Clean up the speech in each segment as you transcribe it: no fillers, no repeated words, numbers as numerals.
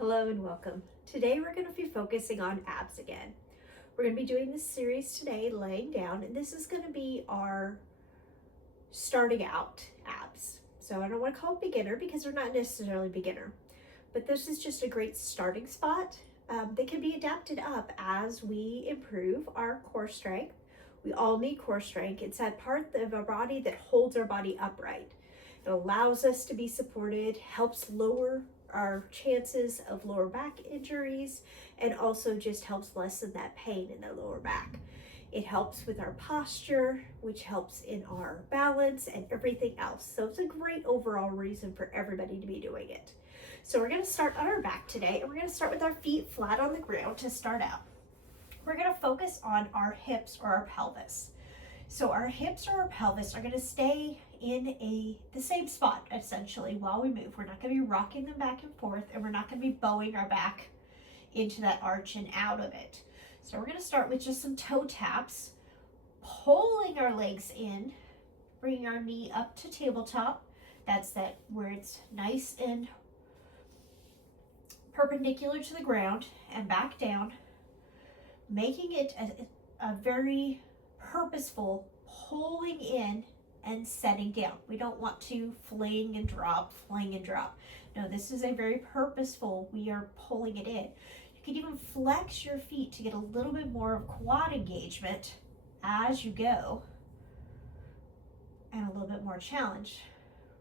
Hello and welcome. Today we're going to be focusing on abs again. We're going to be doing this series today laying down, and this is going to be our starting out abs. So I don't want to call it beginner because they're not necessarily beginner, but this is just a great starting spot. They can be adapted up as we improve our core strength. We all need core strength. It's that part of our body that holds our body upright. It allows us to be supported, helps lower our chances of lower back injuries, and also just helps lessen that pain in the lower back. It helps with our posture, which helps in our balance and everything else. So it's a great overall reason for everybody to be doing it. So we're going to start on our back today, and we're going to start with our feet flat on the ground to start out. We're going to focus on our hips or our pelvis. So our hips or our pelvis are going to stay in the same spot essentially while we move. We're not going to be rocking them back and forth, and we're not going to be bowing our back into that arch and out of it. So we're going to start with just some toe taps, pulling our legs in, bringing our knee up to tabletop. That's that where it's nice and perpendicular to the ground, and back down, making it a very purposeful pulling in and setting down. We don't want to fling and drop. No, this is a very purposeful, we are pulling it in. You can even flex your feet to get a little bit more of quad engagement as you go, and a little bit more challenge.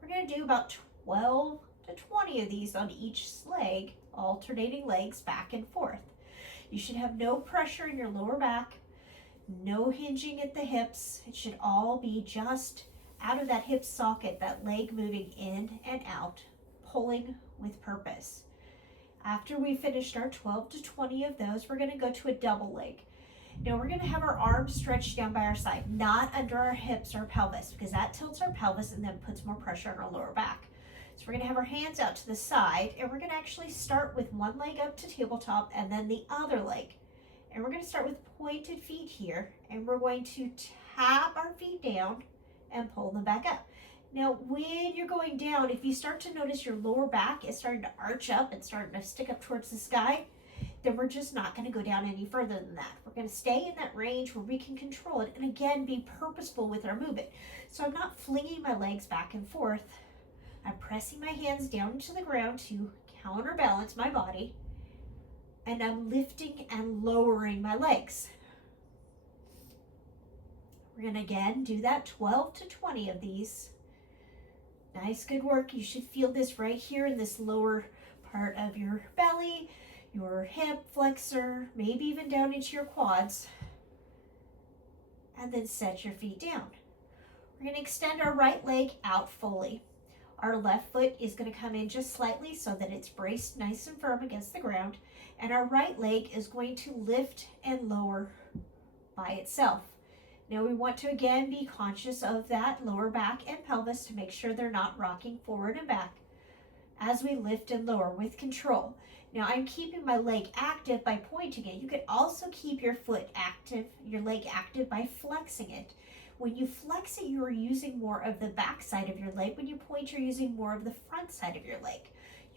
We're going to do about 12 to 20 of these on each leg, alternating legs back and forth. You should have no pressure in your lower back, no hinging at the hips. It should all be just out of that hip socket, that leg moving in and out, pulling with purpose. After we finished our 12 to 20 of those, we're going to go to a double leg. Now we're going to have our arms stretched down by our side, not under our hips or pelvis, because that tilts our pelvis and then puts more pressure on our lower back. So we're going to have our hands out to the side, and we're going to actually start with one leg up to tabletop and then the other leg. And we're going to start with pointed feet here, and we're going to tap our feet down and pull them back up. Now, when you're going down, if you start to notice your lower back is starting to arch up and starting to stick up towards the sky, then we're just not going to go down any further than that. We're going to stay in that range where we can control it, and again, be purposeful with our movement. So I'm not flinging my legs back and forth. I'm pressing my hands down into the ground to counterbalance my body, and I'm lifting and lowering my legs. We're going to again do that 12 to 20 of these. Nice, good work. You should feel this right here in this lower part of your belly, your hip flexor, maybe even down into your quads. And then set your feet down. We're going to extend our right leg out fully. Our left foot is going to come in just slightly so that it's braced nice and firm against the ground. And our right leg is going to lift and lower by itself. Now we want to again be conscious of that lower back and pelvis to make sure they're not rocking forward and back as we lift and lower with control. Now I'm keeping my leg active by pointing it. You could also keep your foot active, your leg active by flexing it. When you flex it, you are using more of the back side of your leg. When you point, you're using more of the front side of your leg.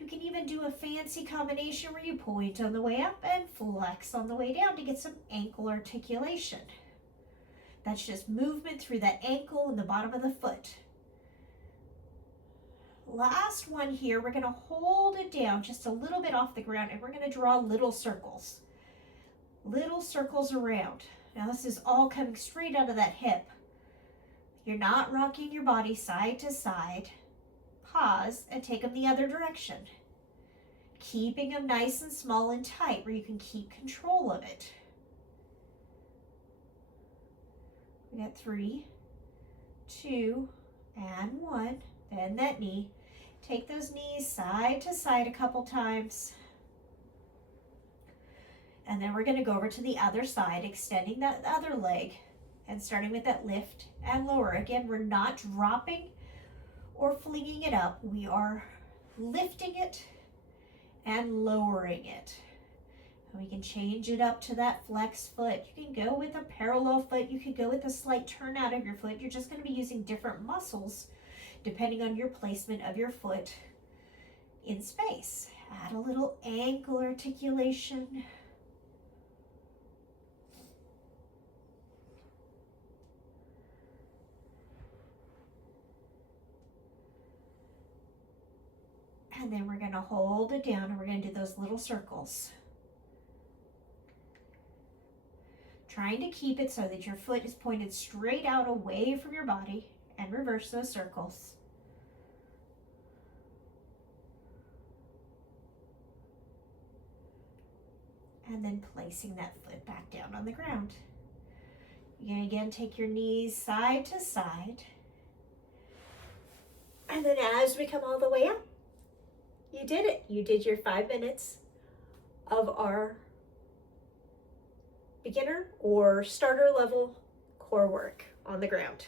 You can even do a fancy combination where you point on the way up and flex on the way down to get some ankle articulation. That's just movement through that ankle and the bottom of the foot. Last one here, we're going to hold it down just a little bit off the ground, and we're going to draw little circles. Little circles around. Now this is all coming straight out of that hip. You're not rocking your body side to side. Pause and take them the other direction. Keeping them nice and small and tight where you can keep control of it. We got 3, 2, and 1. Bend that knee. Take those knees side to side a couple times. And then we're going to go over to the other side, extending that other leg and starting with that lift and lower. Again, we're not dropping or flinging it up. We are lifting it and lowering it. We can change it up to that flex foot. You can go with a parallel foot. You could go with a slight turn out of your foot. You're just going to be using different muscles depending on your placement of your foot in space Add a little ankle articulation. And then we're going to hold it down and we're going to do those little circles. Trying to keep it so that your foot is pointed straight out away from your body, and reverse those circles. And then placing that foot back down on the ground. You're going to again take your knees side to side. And then as we come all the way up, you did it. You did your 5 minutes of our beginner or starter level core work on the ground.